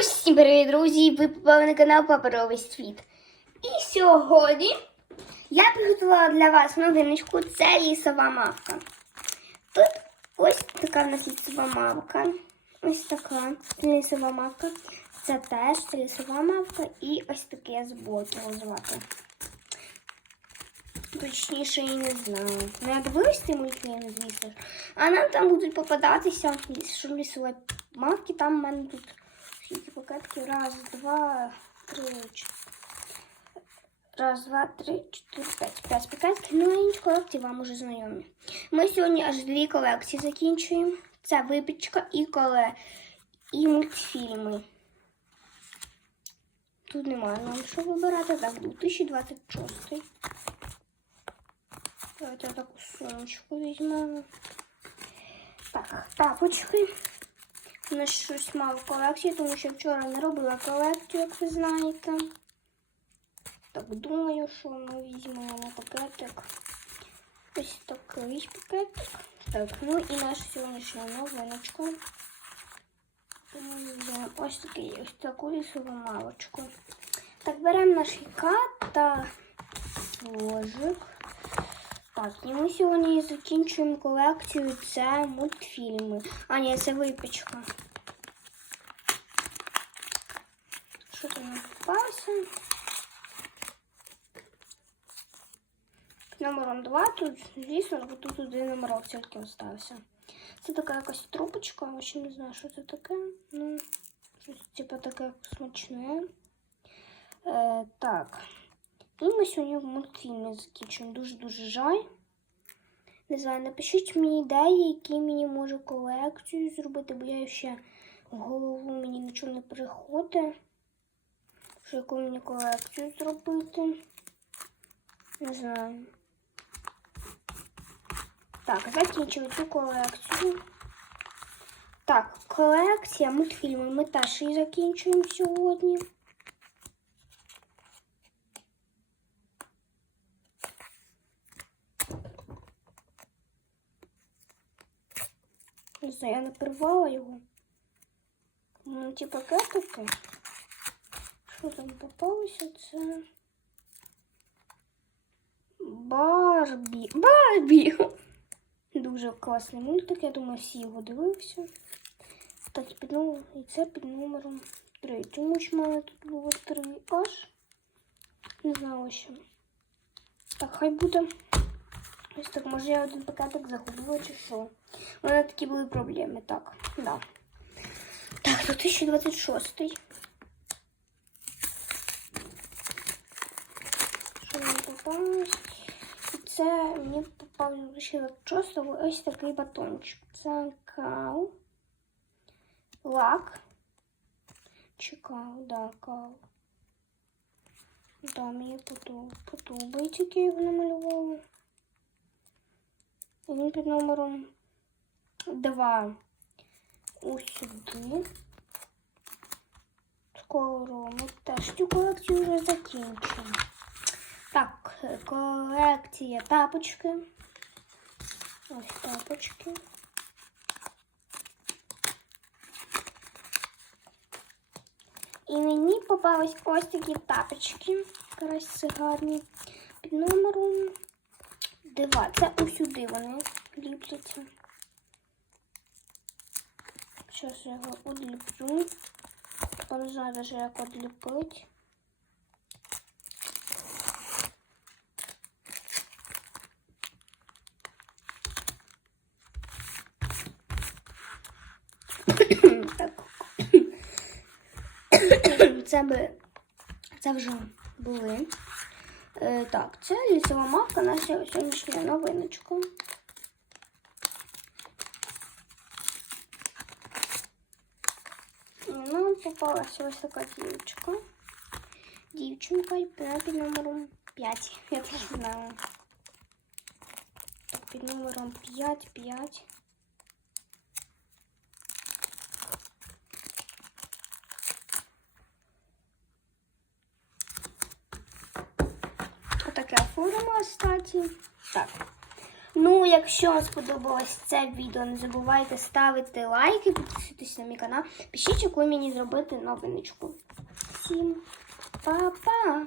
Всім привіт, друзі! Ви попали на канал Паперовий світ. І сьогодні я приготувала для вас новиночку. Це лісова мавка. Тут ось така в нас лісова мавка. Ось така лісова мавка. Це теж лісова мавка і ось таке з боку звати. Точніше, я не знаю. Ну, я дивилась цей мультфільм, звісно. А нам там будуть попадатися, що лісові мавки, там в мене тут скільки пакетків. Раз, два, три, чотири. Раз, два, три, чотири, п'ять. П'ять пакетків. Ну, інші колекції вам уже знайомі. Ми сьогодні аж дві колекції закінчуємо. Це випічка і коле і мультфільми. Тут немає нам що вибирати. Так, 2026. Давайте таку сумочку візьмемо. Так, тапочки. У нас щось мало колекції, тому що вчора не робила колекцію, як ви знаєте. Так, думаю, що ми візьмемо пакетик. Ось такий пакетик. Так, ну і наша сьогоднішня новиночка. Ось такий, ось таку лісову малочку. Так, беремо наш кат ложик. Так, і ми сьогодні закінчуємо колекцію. Це мультфільми. А, ні, це випічка. Що там попалося? Номером 2 тут, звісно, бо тут один номерок тільки остався. Це така якась трубочка, я ще не знаю, що це таке. Ну, щось типу таке смачне. Е, так. І ми сьогодні в мультфільмі закінчуємо. Дуже-дуже жаль. Не знаю, напишіть мені ідеї, які мені може колекцію зробити, бо я ще в голову мені нічого не приходить. Що яку мені колекцію зробити. Не знаю. Так, закінчили цю колекцію. Так, колекція мультфільмів ми теж її закінчуємо сьогодні. Не знаю, я не порвала його. Ну, ті пакетики. Що там попалося? Це. Барбі. Барбі! Дуже класний мультик, я думаю, всі його дивилися. Так, під номером, і це під номером 3. Чому ж в мене тут було 3 аж? Не знала ще. Так, хай буде. Ось так, може я один пакетик загубила чи що. У мене такі були проблеми. Так, да. Так, 2026. Що мені попалось? Це мені попав 2026 ось такий батончик. Це кау. Лак. Чи кау, да, кау. Да, мені подобається, як я його намалювала. Він під номером 2 ось сюди. Скоро ми теж цю колекцію вже закінчимо. Так, колекція тапочки. Ось тапочки. І мені попались ось такі тапочки. Якраз гарні. Під номером Два. Це усюди вони ліпляться. Зараз я його одліплю. Я не знаю навіть, як. Це би це вже були. Е, так, це лісова мавка наша сьогоднішня новиночка. І нам попалася ось така дівчинка. Дівчинка під номером 5. Я теж знаю. Так, під номером 5, 5. Така форма, кстати. Так. Ну, якщо вам сподобалось це відео, не забувайте ставити лайки, підписуйтесь на мій канал. Пишіть, яку мені зробити новиночку. Всім па-па!